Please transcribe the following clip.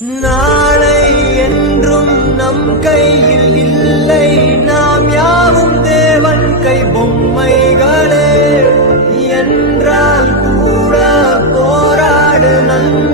நாளை என்றும் நம் கையில் இல்லை, நாம் யாவும் தேவன் கை பொம்மைகளே. என்றால் கூட போராடு நண்பா.